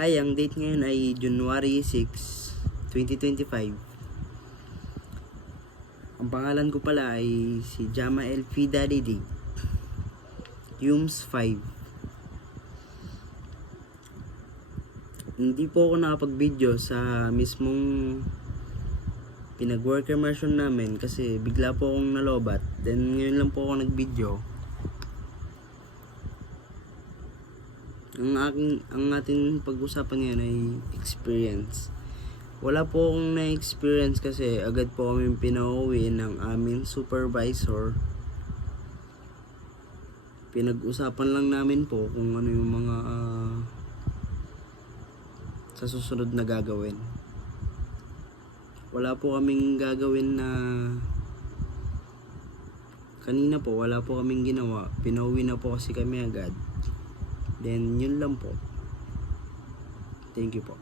Hi, ang date ngayon ay January 6, 2025. Ang pangalan ko pala ay si Jama El Fidalidi. Yums 5. Hindi po ako nakapag-video sa mismong pinag-work immersion namin kasi bigla po akong nalobat. Then ngayon lang po ako nag-video. Ang ating pag-usapan ngayon ay experience. Wala po akong na-experience kasi agad po kami pinauwi ng aming supervisor. Pinag-usapan lang namin po kung ano yung mga sa susunod na gagawin. Wala po kaming gagawin na kanina po, wala po kaming ginawa. Pinauwi na po kasi kami agad. Then yun lang po. Thank you po.